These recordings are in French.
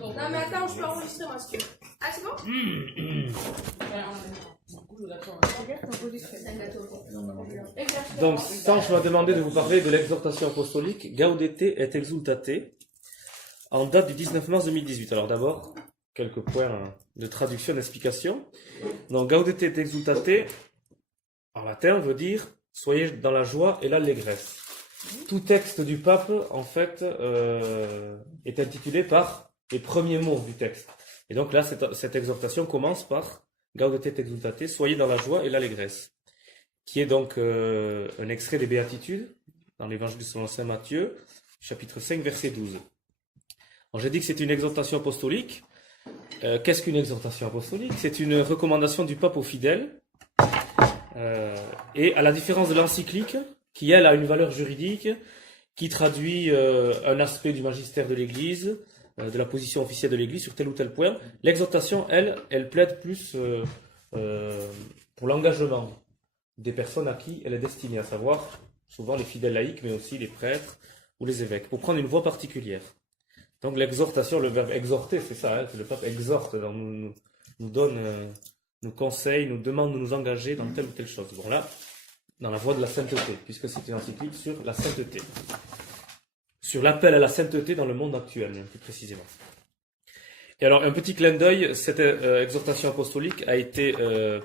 Non, mais attends, je peux enregistrer moi si tu veux. Ah, c'est bon? Donc, Sanche m'a demandé de vous parler de l'exhortation apostolique Gaudete et Exultate en date du 19 mars 2018. Alors d'abord, quelques points de traduction, d'explication. Donc, Gaudete et Exultate, en latin, veut dire soyez dans la joie et l'allégresse. Tout texte du pape, en fait, est intitulé par les premiers mots du texte. Et donc là, cette exhortation commence par Gaudete et Exultate, soyez dans la joie et l'allégresse, qui est donc un extrait des Béatitudes dans l'évangile selon saint Matthieu, chapitre 5, verset 12. Alors j'ai dit que c'est une exhortation apostolique. Qu'est-ce qu'une exhortation apostolique? C'est une recommandation du pape aux fidèles, et à la différence de l'encyclique, qui elle a une valeur juridique, qui traduit un aspect du magistère de l'Église, de la position officielle de l'Église sur tel ou tel point, l'exhortation, elle plaide plus pour l'engagement des personnes à qui elle est destinée, à savoir souvent les fidèles laïcs, mais aussi les prêtres ou les évêques, pour prendre une voie particulière. Donc l'exhortation, le verbe exhorter, c'est ça, c'est le pape exhorte, donc nous donne, nous conseille, nous demande de nous engager dans telle ou telle chose. Bon là, dans la voie de la sainteté, puisque c'est une encyclique sur la sainteté, sur l'appel à la sainteté dans le monde actuel, plus précisément. Et alors, un petit clin d'œil, cette exhortation apostolique a été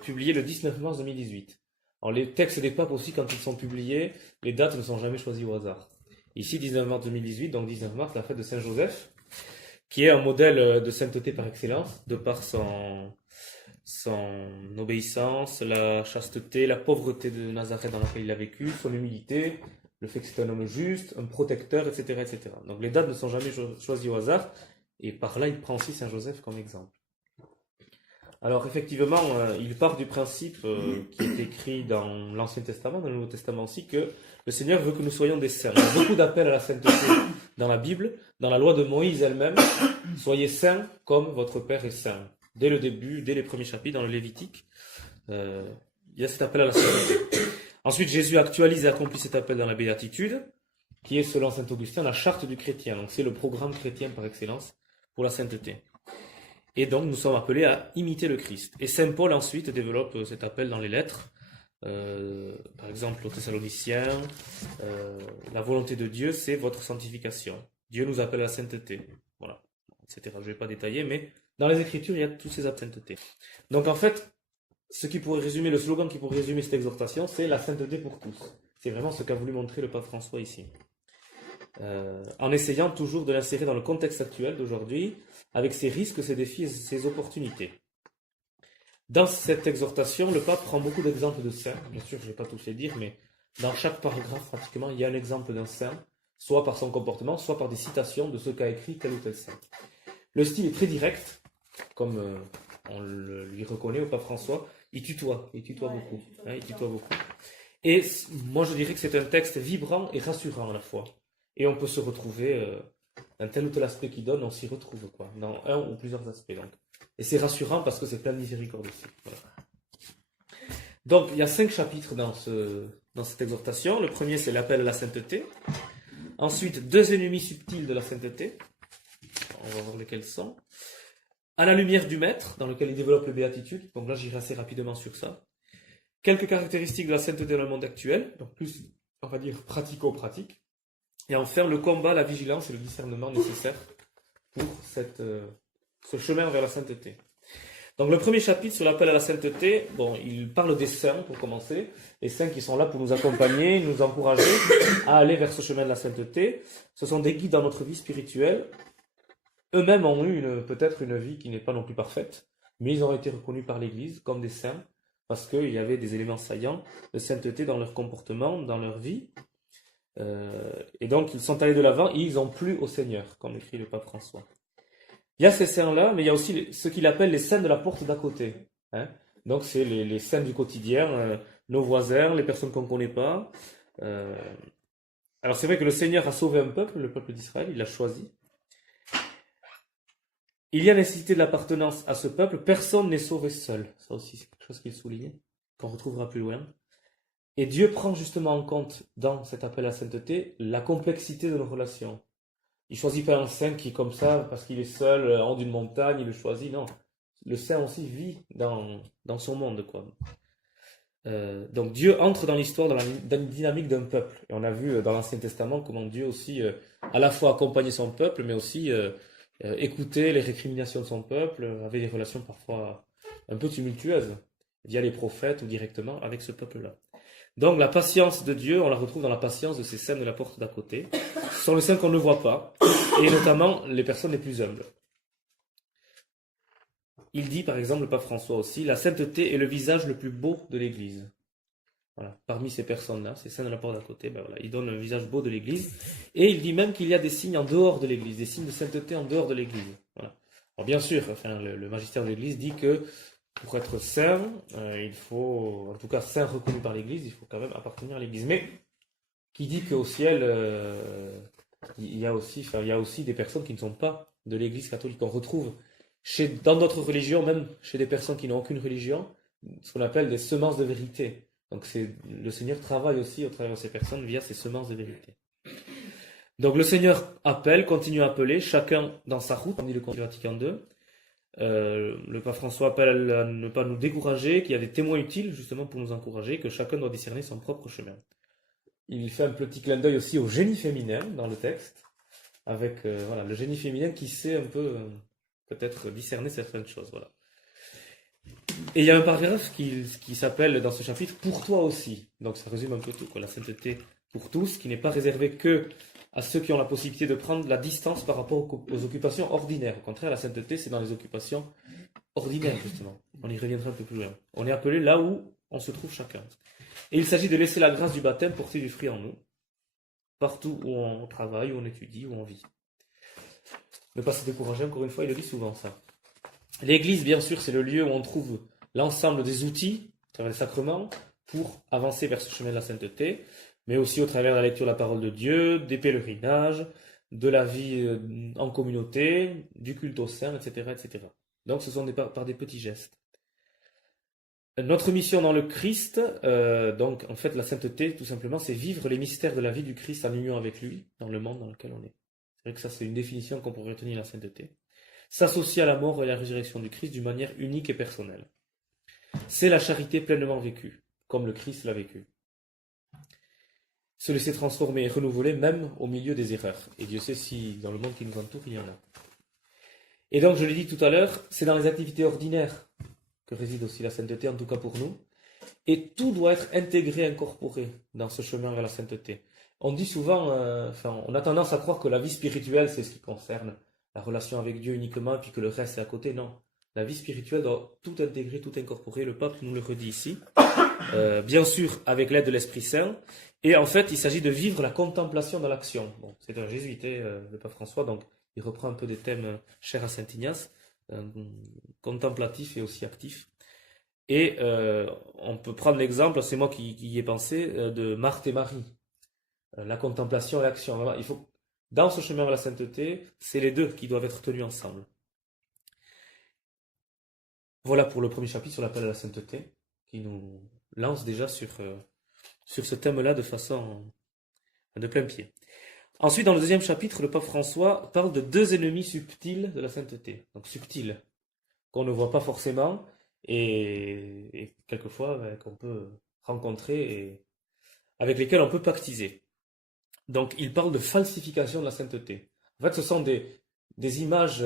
publiée le 19 mars 2018. Alors, les textes des papes aussi, quand ils sont publiés, les dates ne sont jamais choisies au hasard. Ici, 19 mars 2018, donc 19 mars, la fête de Saint-Joseph, qui est un modèle de sainteté par excellence, de par son obéissance, la chasteté, la pauvreté de Nazareth dans laquelle il a vécu, son humilité, le fait que c'est un homme juste, un protecteur, etc., etc. Donc les dates ne sont jamais choisies au hasard, et par là il prend aussi Saint Joseph comme exemple. Alors effectivement, il part du principe qui est écrit dans l'Ancien Testament, dans le Nouveau Testament aussi, que le Seigneur veut que nous soyons des saints. Il y a beaucoup d'appels à la sainteté dans la Bible, dans la loi de Moïse elle-même, soyez saints comme votre Père est saint. Dès le début, dès les premiers chapitres, dans le Lévitique, il y a cet appel à la sainteté. Ensuite, Jésus actualise et accomplit cet appel dans la Béatitude, qui est, selon saint Augustin, la charte du chrétien. Donc, c'est le programme chrétien par excellence pour la sainteté. Et donc, nous sommes appelés à imiter le Christ. Et saint Paul, ensuite, développe cet appel dans les lettres. Par exemple, aux Thessaloniciens, la volonté de Dieu, c'est votre sanctification. Dieu nous appelle à la sainteté. Voilà, etc. Je ne vais pas détailler, mais dans les Écritures, il y a tous ces sainteté. Donc en fait, le slogan qui pourrait résumer cette exhortation, c'est la sainteté pour tous. C'est vraiment ce qu'a voulu montrer le pape François ici. En essayant toujours de l'insérer dans le contexte actuel d'aujourd'hui, avec ses risques, ses défis et ses opportunités. Dans cette exhortation, le pape prend beaucoup d'exemples de saints. Bien sûr, je ne vais pas tous les dire, mais dans chaque paragraphe, pratiquement, il y a un exemple d'un saint, soit par son comportement, soit par des citations de ce qu'a écrit tel ou tel saint. Le style est très direct, comme on lui reconnaît au pape François. Il tutoie beaucoup. Il tutoie beaucoup. Et moi, je dirais que c'est un texte vibrant et rassurant à la fois. Et on peut se retrouver, dans tel ou tel aspect qu'il donne, on s'y retrouve, quoi, dans un ou plusieurs aspects. Donc. Et c'est rassurant parce que c'est plein de miséricorde aussi. Voilà. Donc, il y a 5 chapitres dans cette exhortation. Le premier, c'est l'appel à la sainteté. Ensuite, 2 ennemis subtils de la sainteté. On va voir lesquels sont. À la lumière du Maître, dans lequel il développe les béatitudes. Donc là, j'irai assez rapidement sur ça. Quelques caractéristiques de la sainteté dans le monde actuel. Donc plus, on va dire, pratico-pratique. Et enfin, le combat, la vigilance et le discernement nécessaires pour ce chemin vers la sainteté. Donc le premier chapitre sur l'appel à la sainteté, il parle des saints pour commencer, les saints qui sont là pour nous accompagner, nous encourager à aller vers ce chemin de la sainteté. Ce sont des guides dans notre vie spirituelle. Eux-mêmes ont eu peut-être une vie qui n'est pas non plus parfaite, mais ils ont été reconnus par l'Église comme des saints, parce qu'il y avait des éléments saillants de sainteté dans leur comportement, dans leur vie. Et donc ils sont allés de l'avant et ils ont plu au Seigneur, comme écrit le pape François. Il y a ces saints-là, mais il y a aussi ce qu'il appelle les saints de la porte d'à côté. Donc c'est les saints du quotidien, nos voisins, les personnes qu'on ne connaît pas. Alors c'est vrai que le Seigneur a sauvé un peuple, le peuple d'Israël, il l'a choisi. Il y a nécessité de l'appartenance à ce peuple, personne n'est sauvé seul. Ça aussi c'est quelque chose qu'il souligne, qu'on retrouvera plus loin. Et Dieu prend justement en compte, dans cet appel à la sainteté, la complexité de nos relations. Il choisit pas un saint qui est comme ça parce qu'il est seul en haut d'une montagne, il le choisit. Non, le saint aussi vit dans son monde, quoi. Donc Dieu entre dans l'histoire, dans la dynamique d'un peuple. Et on a vu dans l'Ancien Testament comment Dieu aussi, à la fois accompagnait son peuple, mais aussi écoutait les récriminations de son peuple, avait des relations parfois un peu tumultueuses, via les prophètes ou directement avec ce peuple-là. Donc la patience de Dieu, on la retrouve dans la patience de ces saints de la porte d'à côté. Ce sont les saints qu'on ne voit pas, et notamment les personnes les plus humbles. Il dit, par exemple, le pape François aussi, la sainteté est le visage le plus beau de l'Église. Voilà. Parmi ces personnes-là, ces saints de la porte d'à côté, ben voilà, il donne un visage beau de l'Église. Et il dit même qu'il y a des signes en dehors de l'Église, des signes de sainteté en dehors de l'Église. Voilà. Alors bien sûr, enfin, le magistère de l'Église dit que pour être saint, il faut, en tout cas saint reconnu par l'Église, il faut quand même appartenir à l'Église. Mais qui dit qu'au ciel, il y a aussi des personnes qui ne sont pas de l'Église catholique. On retrouve dans d'autres religions, même chez des personnes qui n'ont aucune religion, ce qu'on appelle des semences de vérité. Donc le Seigneur travaille aussi au travers de ces personnes via ces semences de vérité. Donc le Seigneur appelle, continue à appeler, chacun dans sa route, on dit le Concile Vatican II. Le pape François appelle à ne pas nous décourager, qu'il y a des témoins utiles justement pour nous encourager, que chacun doit discerner son propre chemin. Il fait un petit clin d'œil aussi au génie féminin dans le texte, avec voilà, le génie féminin qui sait un peu peut-être discerner certaines choses. Voilà. Et il y a un paragraphe qui s'appelle dans ce chapitre « Pour toi aussi ». Donc ça résume un peu tout, quoi. La sainteté pour tous, qui n'est pas réservée que à ceux qui ont la possibilité de prendre la distance par rapport aux occupations ordinaires. Au contraire, la sainteté, c'est dans les occupations ordinaires, justement. On y reviendra un peu plus loin. On est appelé là où on se trouve chacun. Et il s'agit de laisser la grâce du baptême porter du fruit en nous, partout où on travaille, où on étudie, où on vit. Ne pas se décourager, encore une fois, il le dit souvent, ça. L'Église, bien sûr, c'est le lieu où on trouve l'ensemble des outils, à travers les sacrements, pour avancer vers ce chemin de la sainteté, mais aussi au travers de la lecture de la parole de Dieu, des pèlerinages, de la vie en communauté, du culte aux saints, etc., etc. Donc ce sont par des petits gestes. Notre mission dans le Christ, donc en fait la sainteté, tout simplement, c'est vivre les mystères de la vie du Christ en union avec lui, dans le monde dans lequel on est. C'est vrai que ça c'est une définition qu'on pourrait retenir de la sainteté. S'associer à la mort et à la résurrection du Christ d'une manière unique et personnelle. C'est la charité pleinement vécue, comme le Christ l'a vécu. Se laisser transformer et renouveler même au milieu des erreurs. Et Dieu sait si dans le monde qui nous entoure, il y en a. Et donc, je l'ai dit tout à l'heure, c'est dans les activités ordinaires que réside aussi la sainteté, en tout cas pour nous. Et tout doit être intégré, incorporé dans ce chemin vers la sainteté. On dit souvent, on a tendance à croire que la vie spirituelle, c'est ce qui concerne la relation avec Dieu uniquement, et puis que le reste est à côté. Non. La vie spirituelle doit tout intégrer, tout incorporer. Le pape nous le redit ici. Bien sûr, avec l'aide de l'Esprit Saint. Et en fait, il s'agit de vivre la contemplation dans l'action. Bon, c'est un jésuite, le pape François, donc il reprend un peu des thèmes chers à Saint Ignace, contemplatif et aussi actif. Et on peut prendre l'exemple, c'est moi qui y ai pensé, de Marthe et Marie. La contemplation et l'action. Voilà, il faut, dans ce chemin vers la sainteté, c'est les deux qui doivent être tenus ensemble. Voilà pour le premier chapitre sur l'appel à la sainteté, qui nous lance déjà sur ce thème-là de plein pied. Ensuite, dans le deuxième chapitre, le pape François parle de deux ennemis subtils de la sainteté. Donc subtils, qu'on ne voit pas forcément, et quelquefois qu'on peut rencontrer et avec lesquels on peut pactiser. Donc il parle de falsification de la sainteté. En fait, ce sont des images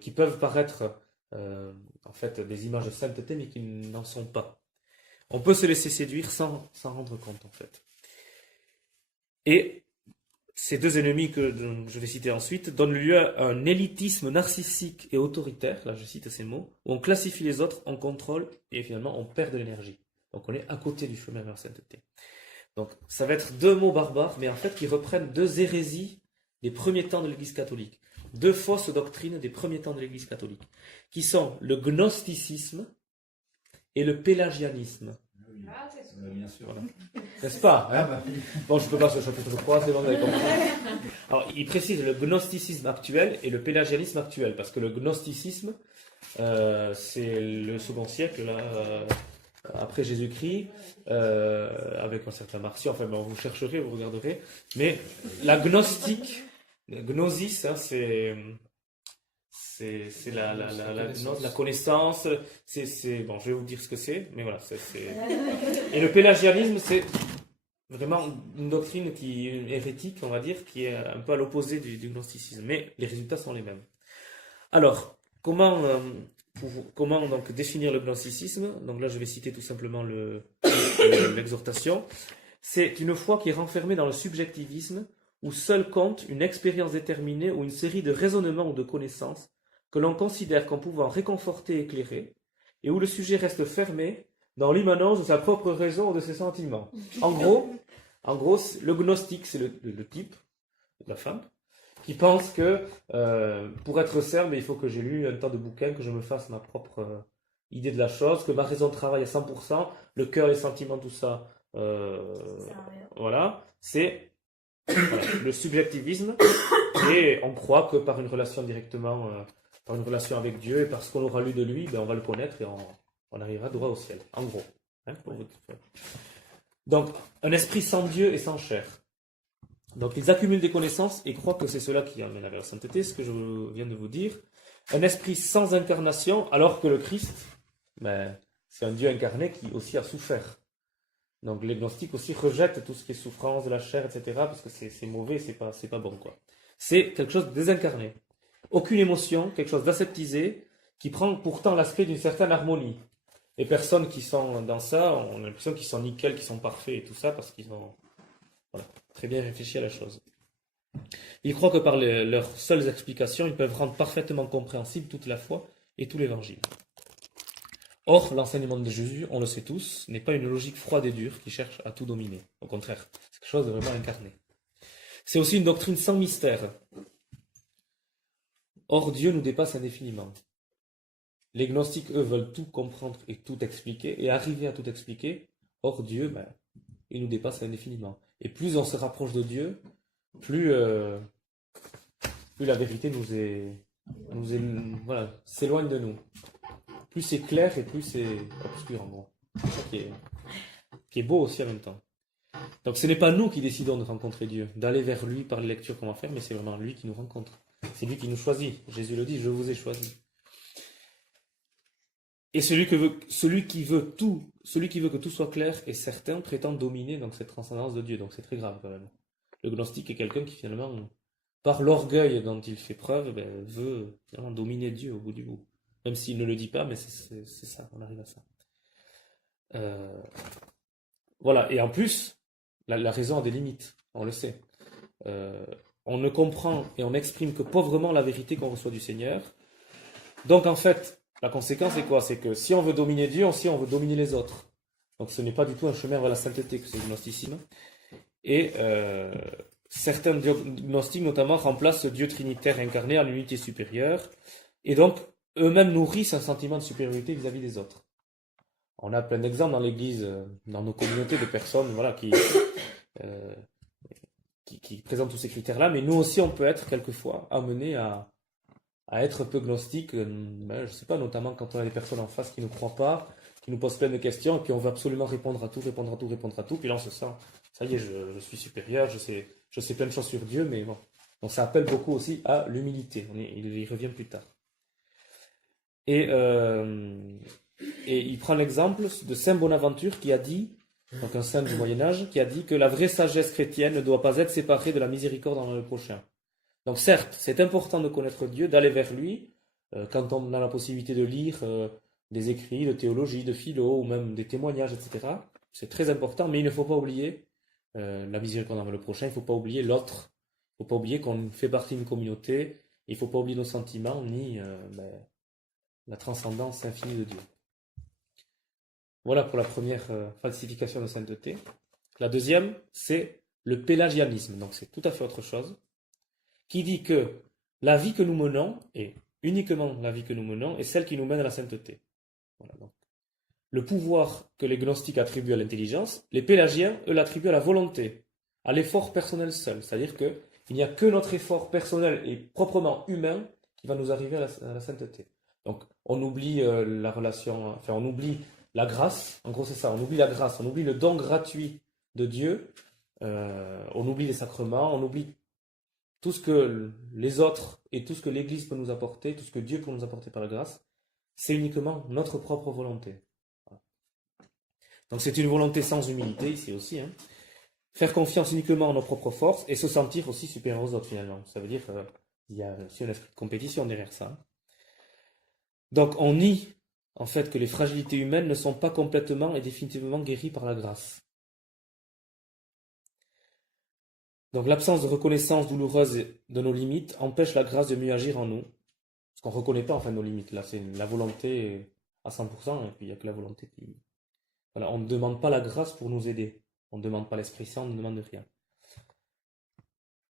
qui peuvent paraître en fait des images de sainteté, mais qui n'en sont pas. On peut se laisser séduire sans s'en rendre compte, en fait. Et ces deux ennemis que je vais citer ensuite donnent lieu à un élitisme narcissique et autoritaire, là je cite ces mots, où on classifie les autres, on contrôle et finalement on perd de l'énergie. Donc on est à côté du chemin vers la sainteté. Donc ça va être deux mots barbares, mais en fait qui reprennent deux hérésies des premiers temps de l'Église catholique. Deux fausses doctrines des premiers temps de l'Église catholique, qui sont le gnosticisme et le pélagianisme. Ah, c'est sûr. Bien sûr. Voilà. N'est-ce pas hein Bon, je peux pas sur le chapitre 3, c'est bon, vous avez compris. Alors, il précise le gnosticisme actuel et le pélagianisme actuel, parce que le gnosticisme, c'est le second siècle, là, après Jésus-Christ, avec un certain Marcion, enfin, bon, vous chercherez, vous regarderez, mais la gnostique, Gnosis, hein, c'est la connaissance. Bon, je vais vous dire ce que c'est, mais voilà. Et le pélagianisme, c'est vraiment une doctrine qui est hérétique, on va dire, qui est un peu à l'opposé du gnosticisme, mais les résultats sont les mêmes. Alors, comment donc définir le gnosticisme? Donc là, je vais citer tout simplement l'exhortation. C'est une foi qui est renfermée dans le subjectivisme, où seul compte une expérience déterminée ou une série de raisonnements ou de connaissances que l'on considère comme pouvant réconforter et éclairer, et où le sujet reste fermé dans l'immanence de sa propre raison ou de ses sentiments. En gros, le gnostique, c'est le type, la femme, qui pense que pour être serbe, il faut que j'ai lu un tas de bouquins, que je me fasse ma propre idée de la chose, que ma raison travaille à 100%, le cœur, les sentiments, tout ça, voilà, c'est le subjectivisme, et on croit que par une relation directement, par une relation avec Dieu, et parce qu'on aura lu de lui, ben on va le connaître et on arrivera droit au ciel, en gros. Hein, donc, un esprit sans Dieu et sans chair. Donc, ils accumulent des connaissances et croient que c'est cela qui amène à la sainteté, ce que je viens de vous dire. Un esprit sans incarnation, alors que le Christ, ben, c'est un Dieu incarné qui aussi a souffert. Donc, les gnostiques aussi rejettent tout ce qui est souffrance de la chair, etc., parce que c'est mauvais, c'est pas bon, quoi. C'est quelque chose de désincarné. Aucune émotion, quelque chose d'aseptisé, qui prend pourtant l'aspect d'une certaine harmonie. Les personnes qui sont dans ça, on a l'impression qu'ils sont nickel, qu'ils sont parfaits et tout ça, parce qu'ils ont très bien réfléchi à la chose. Ils croient que par leurs seules explications, ils peuvent rendre parfaitement compréhensible toute la foi et tout l'évangile. Or, l'enseignement de Jésus, on le sait tous, n'est pas une logique froide et dure qui cherche à tout dominer. Au contraire, c'est quelque chose de vraiment incarné. C'est aussi une doctrine sans mystère. Or, Dieu nous dépasse indéfiniment. Les gnostiques, eux, veulent tout comprendre et tout expliquer, et arriver à tout expliquer. Or, Dieu, il nous dépasse indéfiniment. Et plus on se rapproche de Dieu, plus la vérité s'éloigne de nous. Plus c'est clair et plus c'est obscur, en gros. C'est ça qui est beau aussi en même temps. Donc ce n'est pas nous qui décidons de rencontrer Dieu, d'aller vers lui par les lectures qu'on va faire, mais c'est vraiment lui qui nous rencontre. C'est lui qui nous choisit. Jésus le dit, je vous ai choisi. Et celui qui veut que tout soit clair et certain prétend dominer donc cette transcendance de Dieu. Donc c'est très grave quand même. Le gnostique est quelqu'un qui finalement, par l'orgueil dont il fait preuve, veut finalement dominer Dieu au bout du bout. Même s'il ne le dit pas, mais c'est ça, on arrive à ça. Voilà, et en plus, la raison a des limites, on le sait. On ne comprend et on n'exprime que pauvrement la vérité qu'on reçoit du Seigneur. Donc en fait, la conséquence c'est quoi? C'est que si on veut dominer Dieu, aussi on veut dominer les autres. Donc ce n'est pas du tout un chemin vers la sainteté que c'est le gnosticisme. Et certains gnostiques notamment remplacent ce Dieu trinitaire incarné en l'unité supérieure. Et donc eux-mêmes nourrissent un sentiment de supériorité vis-à-vis des autres. On a plein d'exemples dans l'Église, dans nos communautés de personnes qui présentent tous ces critères-là, mais nous aussi on peut être quelquefois amenés à être un peu gnostique, je ne sais pas, notamment quand on a des personnes en face qui ne croient pas, qui nous posent plein de questions, et puis on veut absolument répondre à tout, puis là on se sent, ça y est, je suis supérieur, je sais plein de choses sur Dieu, mais bon. Donc ça appelle beaucoup aussi à l'humilité, il y revient plus tard. Et il prend l'exemple de Saint Bonaventure qui a dit, donc un saint du Moyen-Âge, qui a dit que la vraie sagesse chrétienne ne doit pas être séparée de la miséricorde envers le prochain. Donc certes, c'est important de connaître Dieu, d'aller vers lui, quand on a la possibilité de lire des écrits de théologie, de philo, ou même des témoignages, etc. C'est très important, mais il ne faut pas oublier la miséricorde envers le prochain, il ne faut pas oublier l'autre, il ne faut pas oublier qu'on fait partie d'une communauté, il ne faut pas oublier nos sentiments, ni la transcendance infinie de Dieu. Voilà pour la première falsification de sainteté. La deuxième, c'est le pélagianisme, donc c'est tout à fait autre chose, qui dit que la vie que nous menons, et uniquement la vie que nous menons, est celle qui nous mène à la sainteté. Voilà, donc. Le pouvoir que les gnostiques attribuent à l'intelligence, les pélagiens, eux, l'attribuent à la volonté, à l'effort personnel seul. C'est-à-dire qu'il n'y a que notre effort personnel et proprement humain qui va nous arriver à la sainteté. Donc, on oublie la relation, enfin, on oublie la grâce, en gros c'est ça, on oublie la grâce, on oublie le don gratuit de Dieu, on oublie les sacrements, on oublie tout ce que les autres et tout ce que l'Église peut nous apporter, tout ce que Dieu peut nous apporter par la grâce, c'est uniquement notre propre volonté. Voilà. Donc c'est une volonté sans humilité ici aussi. Hein. Faire confiance uniquement en nos propres forces et se sentir aussi supérieur aux autres finalement. Ça veut dire qu'il y a aussi un esprit de compétition derrière ça. Donc on nie en fait que les fragilités humaines ne sont pas complètement et définitivement guéries par la grâce. Donc l'absence de reconnaissance douloureuse de nos limites empêche la grâce de mieux agir en nous. Parce qu'on ne reconnaît pas en fait nos limites. Là, c'est la volonté à 100%, et puis il n'y a que la volonté qui... Voilà, on ne demande pas la grâce pour nous aider. On ne demande pas l'Esprit Saint, on ne demande rien.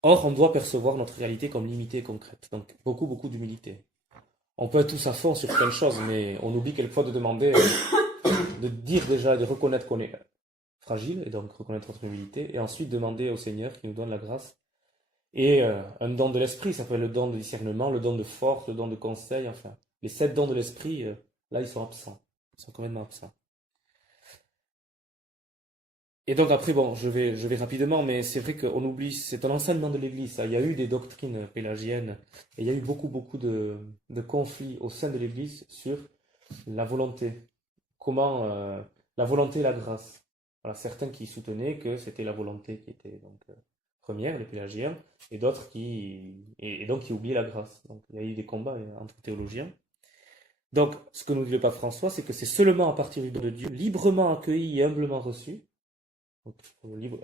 Or, on doit percevoir notre réalité comme limitée et concrète. Donc beaucoup d'humilité. On peut être tous à fond sur plein de choses, mais on oublie quelquefois de demander, de dire déjà, de reconnaître qu'on est fragile, et donc reconnaître notre humilité, et ensuite demander au Seigneur qui nous donne la grâce. Et un don de l'esprit, ça peut être le don de discernement, le don de force, le don de conseil, enfin. Les 7 dons de l'esprit, là, ils sont absents. Ils sont complètement absents. Et donc après, bon, je vais rapidement, mais c'est vrai qu'on oublie, c'est un enseignement de l'Église, ça. Il y a eu des doctrines pélagiennes, et il y a eu beaucoup de conflits au sein de l'Église sur la volonté. Comment la volonté et la grâce. Voilà, certains qui soutenaient que c'était la volonté qui était donc première, les pélagiens, et d'autres et donc qui oubliaient la grâce. Donc il y a eu des combats entre théologiens. Donc ce que nous dit le pape François, c'est que c'est seulement à partir du don de Dieu, librement accueilli et humblement reçu, donc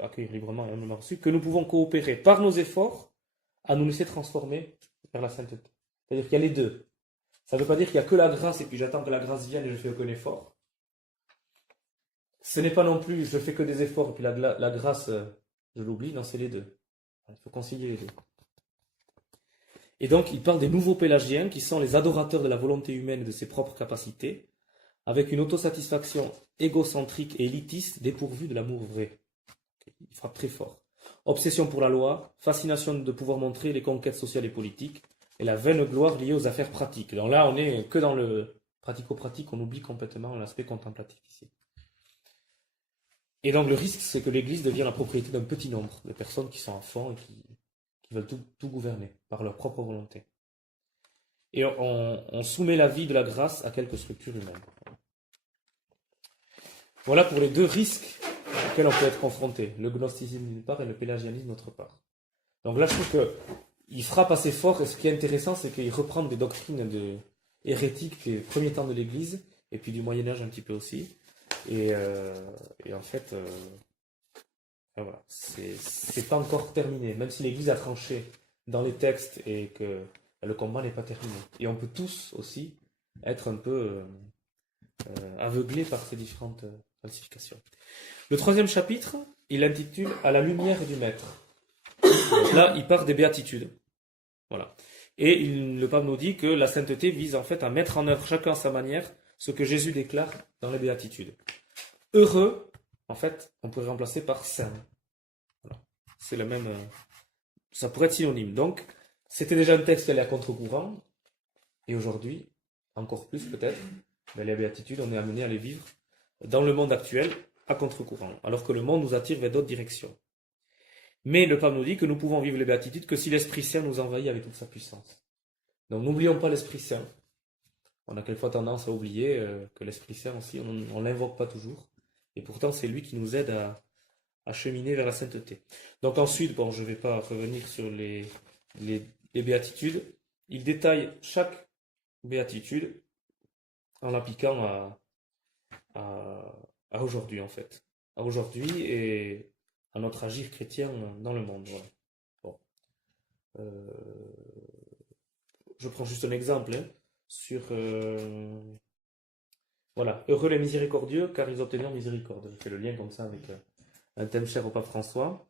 accueillir librement et humblement reçu, que nous pouvons coopérer par nos efforts à nous laisser transformer vers la sainteté. C'est-à-dire qu'il y a les deux. Ça ne veut pas dire qu'il n'y a que la grâce et puis j'attends que la grâce vienne et je fais aucun effort. Ce n'est pas non plus je fais que des efforts et puis la grâce je l'oublie. Non, c'est les deux. Il faut concilier les deux. Et donc il parle des nouveaux pélagiens qui sont les adorateurs de la volonté humaine et de ses propres capacités, avec une autosatisfaction égocentrique et élitiste dépourvue de l'amour vrai. Il frappe très fort. Obsession pour la loi, fascination de pouvoir montrer les conquêtes sociales et politiques, et la vaine gloire liée aux affaires pratiques. Donc là, on n'est que dans le pratico-pratique, on oublie complètement l'aspect contemplatif ici. Et donc le risque, c'est que l'Église devienne la propriété d'un petit nombre de personnes qui sont à fond et qui veulent tout gouverner par leur propre volonté. Et on soumet la vie de la grâce à quelques structures humaines. Voilà pour les deux risques auxquels on peut être confronté, le gnosticisme d'une part et le pélagianisme d'autre part. Donc là, je trouve qu'il frappe assez fort, et ce qui est intéressant, c'est qu'il reprend des doctrines hérétiques des premiers temps de l'Église, et puis du Moyen-Âge un petit peu aussi. Et en fait, voilà, c'est pas encore terminé, même si l'Église a tranché dans les textes et que le combat n'est pas terminé. Et on peut tous aussi être un peu aveuglés par ces différentes falsifications. Le 3e chapitre, il intitule « À la lumière du Maître ». Là, il part des béatitudes. Voilà. Et le pape nous dit que la sainteté vise en fait à mettre en œuvre chacun à sa manière ce que Jésus déclare dans les béatitudes. Heureux, en fait, on pourrait remplacer par saint. Voilà. C'est le même. Ça pourrait être synonyme. Donc, c'était déjà un texte qui allait à contre-courant. Et aujourd'hui, encore plus peut-être, mais les béatitudes, on est amené à les vivre dans le monde actuel à contre-courant, alors que le monde nous attire vers d'autres directions. Mais le pape nous dit que nous pouvons vivre les béatitudes que si l'Esprit Saint nous envahit avec toute sa puissance. Donc n'oublions pas l'Esprit Saint. On a quelquefois tendance à oublier que l'Esprit Saint aussi, on ne l'invoque pas toujours. Et pourtant, c'est lui qui nous aide à cheminer vers la sainteté. Donc ensuite, bon, je ne vais pas revenir sur les béatitudes. Il détaille chaque béatitude en l'appliquant à aujourd'hui, en fait. À aujourd'hui et à notre agir chrétien dans le monde. Voilà. Bon. Je prends juste un exemple sur... voilà. Heureux les miséricordieux, car ils obtiendront miséricorde. Je fais le lien comme ça avec un thème cher au pape François.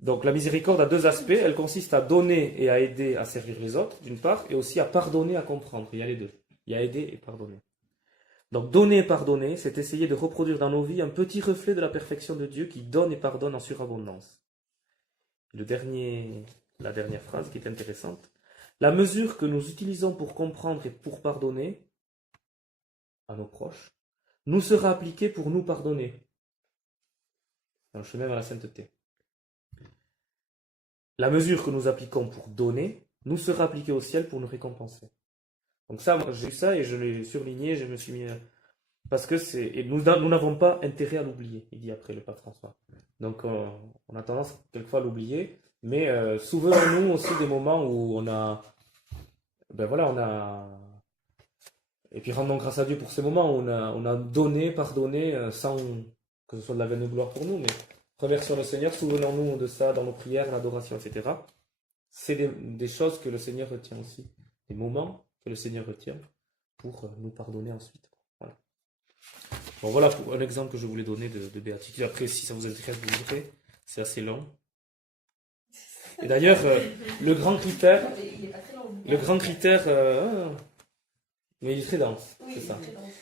Donc la miséricorde a deux aspects. Elle consiste à donner et à aider à servir les autres, d'une part, et aussi à pardonner, à comprendre. Il y a les deux. Il y a aider et pardonner. Donc donner et pardonner, c'est essayer de reproduire dans nos vies un petit reflet de la perfection de Dieu qui donne et pardonne en surabondance. La dernière phrase qui est intéressante. La mesure que nous utilisons pour comprendre et pour pardonner à nos proches nous sera appliquée pour nous pardonner dans le chemin vers la sainteté. la mesure que nous appliquons pour donner nous sera appliquée au ciel pour nous récompenser. Donc ça, moi, j'ai eu ça et je l'ai surligné, je me suis mis... Parce que c'est... Et nous n'avons pas intérêt à l'oublier, il dit après le pape François. Donc on a tendance quelquefois à l'oublier, mais souvenons-nous aussi des moments où on a... Ben voilà, on a... Et puis rendons grâce à Dieu pour ces moments où on a donné, pardonné, sans que ce soit de la vaine gloire pour nous, mais remercions le Seigneur, souvenons-nous de ça dans nos prières, l'adoration, etc. C'est des choses que le Seigneur retient aussi, des moments que le Seigneur retient pour nous pardonner ensuite. Voilà. Bon, voilà pour un exemple que je voulais donner de béatitude. Après, si ça vous intéresse, vous lirez. C'est assez long. Et d'ailleurs, le grand critère, Il est pas très long. mais il est très dense, Oui, c'est ça. très dense.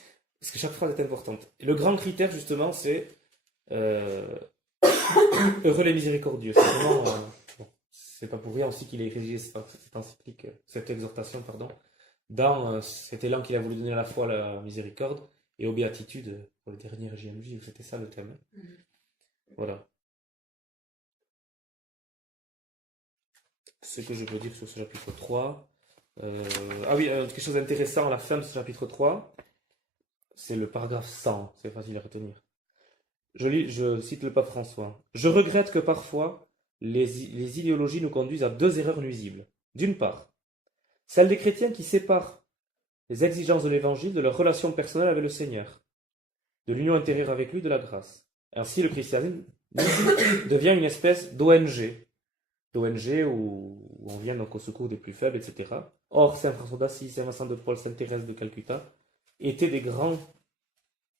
Parce que chaque phrase est importante. Et le grand critère, justement, c'est heureux les miséricordieux. C'est vraiment, bon, c'est pas pour rien aussi qu'il ait rédigé cette encyclique, cette exhortation, pardon, dans cet élan qu'il a voulu donner à la fois à la miséricorde et aux béatitudes pour le dernier JMJ, où c'était ça le thème. Voilà. Ce que je peux dire sur ce chapitre 3. Ah oui, quelque chose d'intéressant à la fin de ce chapitre 3, c'est le paragraphe 100, c'est facile à retenir. Je cite le pape François. Je regrette que parfois les idéologies nous conduisent à deux erreurs nuisibles. D'une part, celle des chrétiens qui séparent les exigences de l'évangile de leur relation personnelle avec le Seigneur, de l'union intérieure avec lui, de la grâce. Ainsi, le christianisme devient une espèce d'ONG où on vient donc au secours des plus faibles, etc. Or, Saint François d'Assise, Saint Vincent de Paul, Sainte Thérèse de Calcutta étaient des grands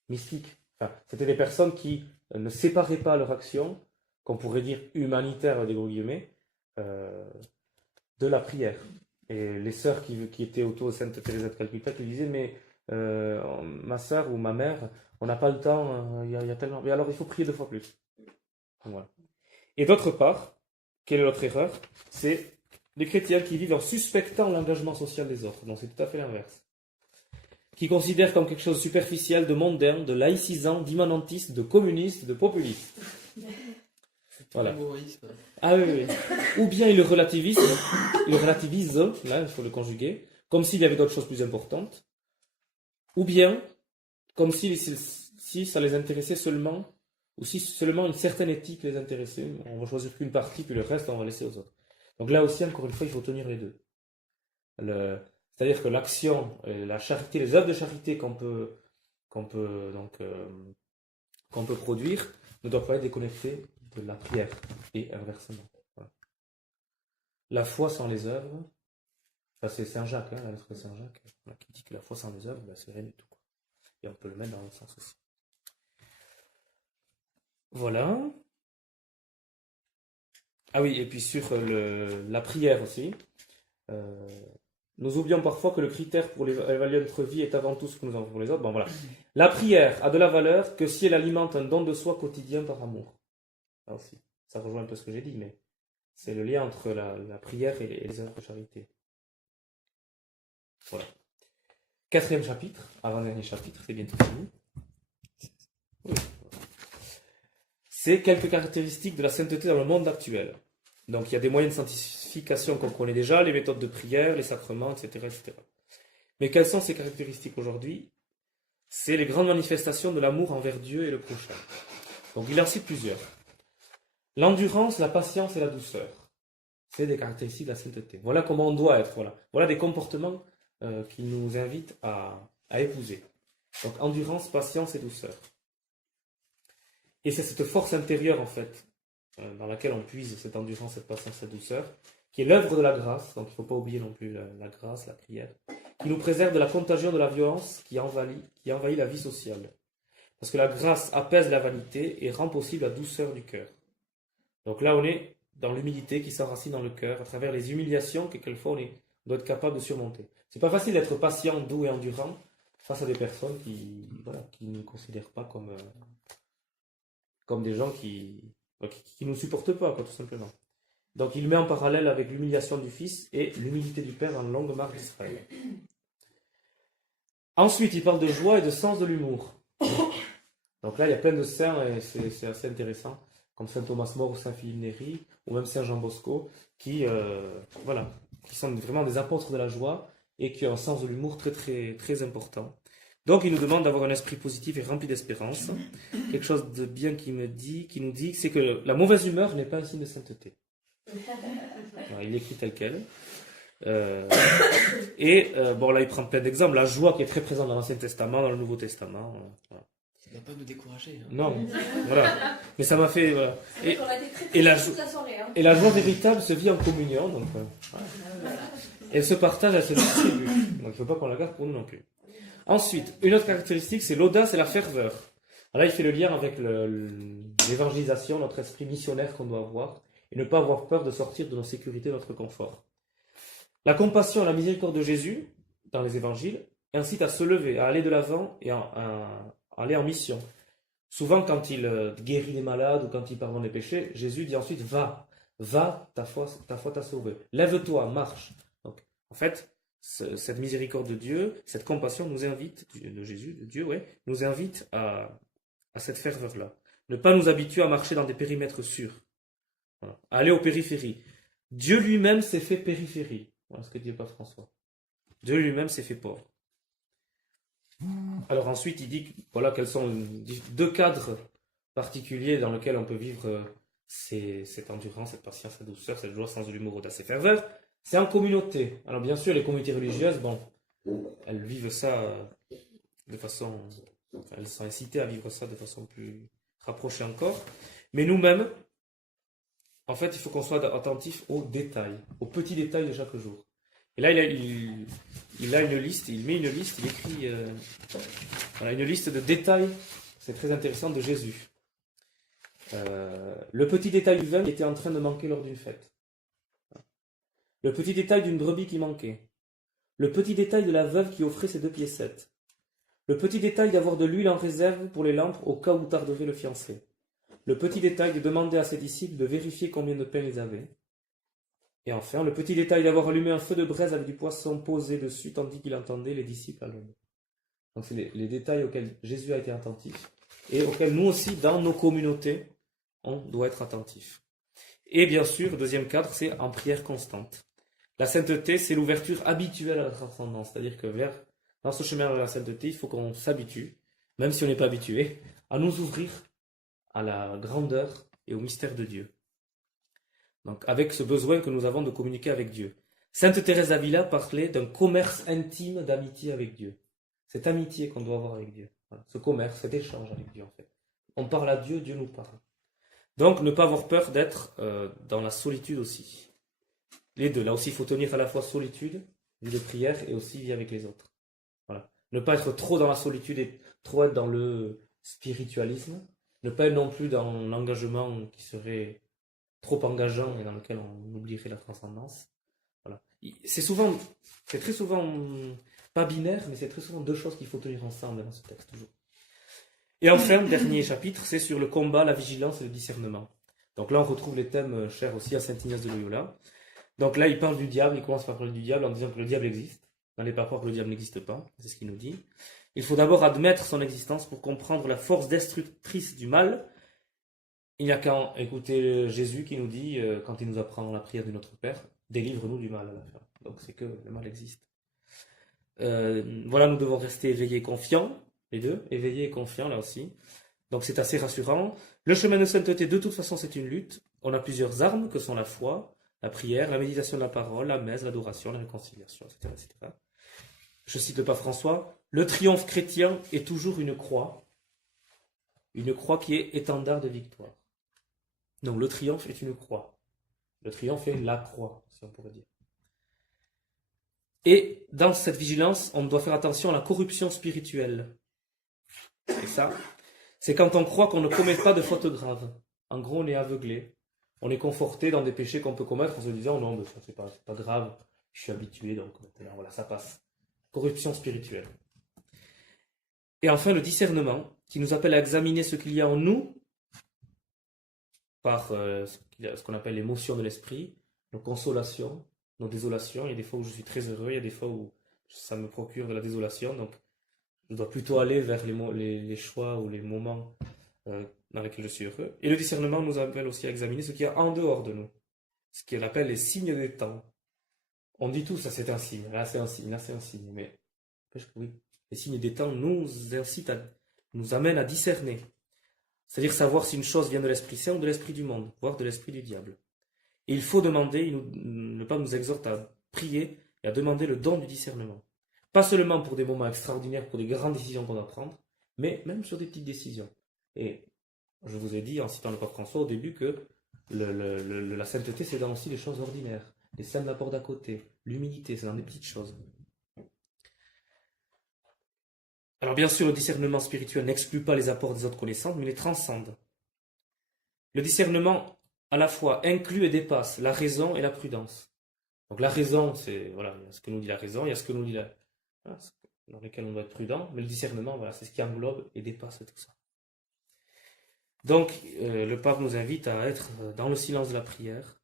mystiques. Enfin, c'était des personnes qui ne séparaient pas leur action, qu'on pourrait dire humanitaire, des gros guillemets, de la prière. Et les sœurs qui étaient autour de Sainte Thérèse de Calcutta qui disaient, mais ma sœur ou ma mère, on n'a pas le temps, il y a tellement... Mais alors il faut prier 2 fois plus. Voilà. Et d'autre part, quelle est l'autre erreur? C'est les chrétiens qui vivent en suspectant l'engagement social des autres. Donc c'est tout à fait l'inverse. Qui considèrent comme quelque chose de superficiel, de mondain, de laïcisant, d'immanentiste, de communiste, de populiste. Voilà. Ah oui, oui. Ou bien ils le relativisent, là il faut le conjuguer, comme s'il y avait d'autres choses plus importantes. Ou bien, comme si ça les intéressait seulement, ou si seulement une certaine éthique les intéressait, on va choisir qu'une partie, puis le reste, on va laisser aux autres. Donc là aussi, encore une fois, il faut tenir les deux. C'est-à-dire que l'action, la charité, les œuvres de charité qu'on peut produire ne doivent pas être déconnectées de la prière, et inversement. Voilà. La foi sans les œuvres, enfin, c'est Saint Jacques, la lettre de Saint Jacques, qui dit que la foi sans les œuvres, c'est rien du tout. Et on peut le mettre dans le sens aussi. Voilà. Ah oui, et puis sur la prière aussi. Nous oublions parfois que le critère pour évaluer notre vie est avant tout ce que nous avons pour les autres. Bon, voilà. La prière a de la valeur que si elle alimente un don de soi quotidien par amour. Là aussi, ça rejoint un peu ce que j'ai dit, mais c'est le lien entre la prière et les œuvres de charité. Voilà. 4e chapitre, avant-dernier chapitre, c'est bientôt fini. Oui. C'est quelques caractéristiques de la sainteté dans le monde actuel. Donc il y a des moyens de sanctification qu'on connaît déjà, les méthodes de prière, les sacrements, etc., etc. Mais quelles sont ces caractéristiques aujourd'hui? C'est les grandes manifestations de l'amour envers Dieu et le prochain. Donc il en cite plusieurs. L'endurance, la patience et la douceur. C'est des caractéristiques de la sainteté. Voilà comment on doit être. Voilà des comportements qui nous invitent à épouser. Donc endurance, patience et douceur. Et c'est cette force intérieure en fait, dans laquelle on puise cette endurance, cette patience, cette douceur, qui est l'œuvre de la grâce, donc il ne faut pas oublier non plus la grâce, la prière, qui nous préserve de la contagion de la violence qui envahit la vie sociale. Parce que la grâce apaise la vanité et rend possible la douceur du cœur. Donc là on est dans l'humilité qui s'enracine dans le cœur, à travers les humiliations que quelquefois on doit être capable de surmonter. C'est pas facile d'être patient, doux et endurant face à des personnes qui ne nous considèrent pas comme des gens qui ne nous supportent pas, tout simplement. Donc il met en parallèle avec l'humiliation du Fils et l'humilité du Père dans la longue marche d'Israël. Ensuite, il parle de joie et de sens de l'humour. Donc là, il y a plein de saints, et c'est assez intéressant, comme saint Thomas More ou saint Philippe Néri, ou même saint Jean Bosco, voilà, qui sont vraiment des apôtres de la joie et qui ont un sens de l'humour très, très, très important. Donc, il nous demande d'avoir un esprit positif et rempli d'espérance. Quelque chose de bien qui nous dit, c'est que la mauvaise humeur n'est pas un signe de sainteté. Alors, il écrit tel quel. Bon, là, il prend plein d'exemples. La joie qui est très présente dans l'Ancien Testament, dans le Nouveau Testament. Voilà. Ça ne doit pas nous décourager. Hein. Non, voilà. Mais ça m'a fait. Voilà. C'est vrai qu'on a été très et la toute la soirée. Hein. Et la joie véritable se vit en communion. Donc, voilà. Elle se partage, elle se distribue. Donc, il ne faut pas qu'on la garde pour nous non plus. Ensuite, une autre caractéristique, c'est l'audace et la ferveur. Alors là, il fait le lien avec l'évangélisation, notre esprit missionnaire qu'on doit avoir, et ne pas avoir peur de sortir de nos sécurités, de notre confort. La compassion et la miséricorde de Jésus, dans les évangiles, incite à se lever, à aller de l'avant et à aller en mission. Souvent, quand il guérit les malades ou quand il pardonne les péchés, Jésus dit ensuite, va, ta foi t'a sauvé. Lève-toi, marche. Donc, en fait, cette miséricorde de Dieu, cette compassion nous invite, de Jésus, de Dieu, nous invite à cette ferveur-là. Ne pas nous habituer à marcher dans des périmètres sûrs. Voilà. À aller aux périphéries. Dieu lui-même s'est fait périphérie. Voilà ce que dit le pape François. Dieu lui-même s'est fait pauvre. Alors ensuite, il dit voilà quels sont deux cadres particuliers dans lesquels on peut vivre cette endurance, cette patience, cette douceur, cette joie, sans de l'humour, audace et ferveur. C'est en communauté. Alors bien sûr, les communautés religieuses, bon, elles vivent ça de façon... Elles sont incitées à vivre ça de façon plus rapprochée encore. Mais nous-mêmes, en fait, il faut qu'on soit attentif aux détails, aux petits détails de chaque jour. Et là, il a une liste, il met une liste, il écrit voilà, une liste de détails, c'est très intéressant, de Jésus. Le petit détail du vin qui était en train de manquer lors d'une fête. Le petit détail d'une brebis qui manquait. Le petit détail de la veuve qui offrait ses 2 piécettes. Le petit détail d'avoir de l'huile en réserve pour les lampes au cas où tarderait le fiancé. Le petit détail de demander à ses disciples de vérifier combien de pain ils avaient. Et enfin, le petit détail d'avoir allumé un feu de braise avec du poisson posé dessus tandis qu'il entendait les disciples à l'ombre. Donc c'est les détails auxquels Jésus a été attentif et auxquels nous aussi, dans nos communautés, on doit être attentif. Et bien sûr, le deuxième cadre, c'est en prière constante. La sainteté, c'est l'ouverture habituelle à la transcendance, c'est-à-dire que dans ce chemin vers la sainteté, il faut qu'on s'habitue, même si on n'est pas habitué, à nous ouvrir à la grandeur et au mystère de Dieu. Donc, avec ce besoin que nous avons de communiquer avec Dieu. Sainte Thérèse d'Avila parlait d'un commerce intime d'amitié avec Dieu. Cette amitié qu'on doit avoir avec Dieu. Voilà. Ce commerce, cet échange avec Dieu, en fait. On parle à Dieu, Dieu nous parle. Donc, ne pas avoir peur d'être dans la solitude aussi. Les deux. Là aussi, il faut tenir à la fois solitude, vie de prière, et aussi vie avec les autres. Voilà. Ne pas être trop dans la solitude et trop être dans le spiritualisme. Ne pas être non plus dans l'engagement qui serait trop engageant et dans lequel on oublierait la transcendance. Voilà. C'est très souvent pas binaire, mais c'est très souvent deux choses qu'il faut tenir ensemble dans ce texte toujours. Et enfin, le dernier chapitre, c'est sur le combat, la vigilance et le discernement. Donc là, on retrouve les thèmes chers aussi à saint Ignace de Loyola. Donc là, il parle du diable, il commence par parler du diable en disant que le diable existe. N'allez pas croire que le diable n'existe pas, c'est ce qu'il nous dit. Il faut d'abord admettre son existence pour comprendre la force destructrice du mal. Il n'y a qu'à écouter Jésus qui nous dit, quand il nous apprend la prière de notre Père, délivre-nous du mal à la fin. Donc c'est que le mal existe. Voilà, nous devons rester éveillés et confiants, les deux, éveillés et confiants là aussi. Donc c'est assez rassurant. Le chemin de sainteté, de toute façon, c'est une lutte. On a plusieurs armes que sont la foi, la prière, la méditation de la parole, la messe, l'adoration, la réconciliation, etc., etc. Je cite le pape François, le triomphe chrétien est toujours une croix qui est étendard de victoire. Donc le triomphe est une croix. Le triomphe est la croix, si on pourrait dire. Et dans cette vigilance, on doit faire attention à la corruption spirituelle. Et ça, c'est quand on croit qu'on ne commet pas de fautes graves. En gros, on est aveuglé. On est conforté dans des péchés qu'on peut commettre en se disant non, mais ça c'est pas grave, je suis habitué, donc maintenant, voilà, ça passe. Corruption spirituelle. Et enfin, le discernement, qui nous appelle à examiner ce qu'il y a en nous par ce qu'on appelle l'émotion de l'esprit, nos consolations, nos désolations. Il y a des fois où je suis très heureux, il y a des fois où ça me procure de la désolation, donc je dois plutôt aller vers les choix ou les moments dans lesquels je suis heureux. Et le discernement nous appelle aussi à examiner ce qu'il y a en dehors de nous, ce qu'il appelle les signes des temps. On dit tout ça, c'est un signe, là c'est un signe, là c'est un signe, mais oui, les signes des temps nous amènent à discerner. C'est-à-dire savoir si une chose vient de l'Esprit Saint ou de l'Esprit du monde, voire de l'Esprit du diable. Et il faut demander, le pape nous exhorte à prier et à demander le don du discernement. Pas seulement pour des moments extraordinaires, pour des grandes décisions qu'on doit prendre, mais même sur des petites décisions. Et je vous ai dit, en citant le pape François au début, que la sainteté, c'est dans aussi les choses ordinaires. Les scènes d'apport d'à côté, l'humilité, c'est dans des petites choses. Alors bien sûr, le discernement spirituel n'exclut pas les apports des autres connaissances, mais les transcende. Le discernement, à la fois, inclut et dépasse la raison et la prudence. Donc la raison, c'est, voilà, il y a ce que nous dit la raison, il y a ce que nous dit dans lequel on doit être prudent, mais le discernement, voilà, c'est ce qui englobe et dépasse tout ça. Donc, le pape nous invite à être dans le silence de la prière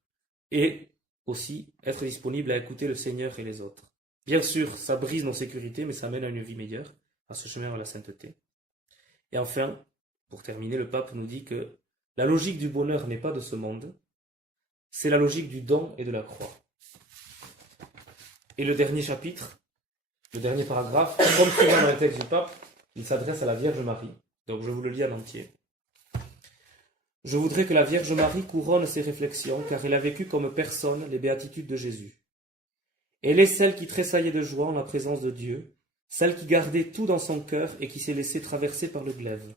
et aussi être disponible à écouter le Seigneur et les autres. Bien sûr, ça brise nos sécurités, mais ça mène à une vie meilleure, à ce chemin vers la sainteté. Et enfin, pour terminer, le pape nous dit que la logique du bonheur n'est pas de ce monde, c'est la logique du don et de la croix. Et le dernier chapitre, le dernier paragraphe, comme souvent dans le texte du pape, il s'adresse à la Vierge Marie. Donc je vous le lis en entier. Je voudrais que la Vierge Marie couronne ses réflexions, car elle a vécu comme personne les béatitudes de Jésus. Elle est celle qui tressaillait de joie en la présence de Dieu, celle qui gardait tout dans son cœur et qui s'est laissée traverser par le glaive.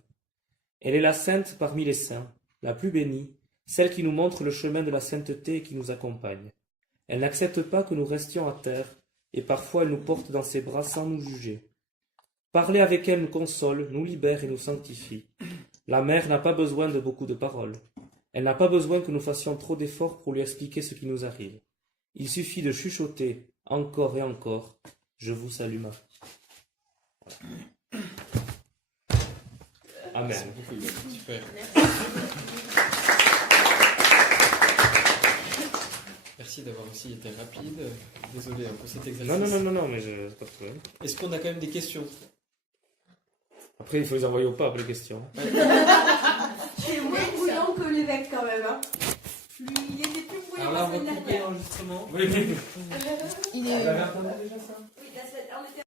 Elle est la sainte parmi les saints, la plus bénie, celle qui nous montre le chemin de la sainteté et qui nous accompagne. Elle n'accepte pas que nous restions à terre, et parfois elle nous porte dans ses bras sans nous juger. Parler avec elle nous console, nous libère et nous sanctifie. La mère n'a pas besoin de beaucoup de paroles. Elle n'a pas besoin que nous fassions trop d'efforts pour lui expliquer ce qui nous arrive. Il suffit de chuchoter encore et encore « Je vous salue Marie ». Amen. Merci beaucoup, Yves. Super. Merci d'avoir aussi été rapide. Désolé pour cet exercice. Non, mais pas de problème. Est-ce qu'on a quand même des questions? Après, il faut les envoyer au pape, les questions. C'est moins brouillant que l'évêque quand même. Hein. Il était plus brouillant. Alors là, on va couper l'enregistrement. Oui. Il est... Vous avez entendu déjà ça? Oui.